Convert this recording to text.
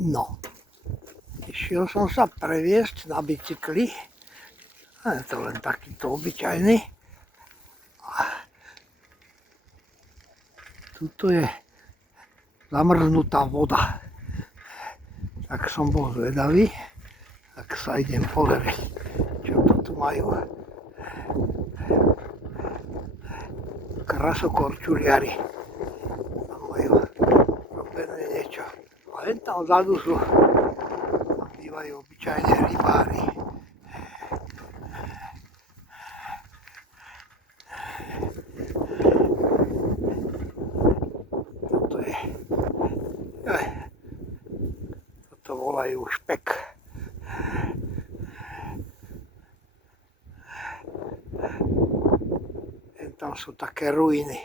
No, išiel som sa previesť na bicykli, a je to len takýto obyčajný. Tuto je zamrznutá voda, tak som bol zvedavý, tak sa idem pozrieť, čo to tu majú. Krasokorčuliari, tam majú robené niečo. A len tam vzadu sú, tam bývajú obyčajne rybári. Toto volajú špek. Tam sú také ruiny.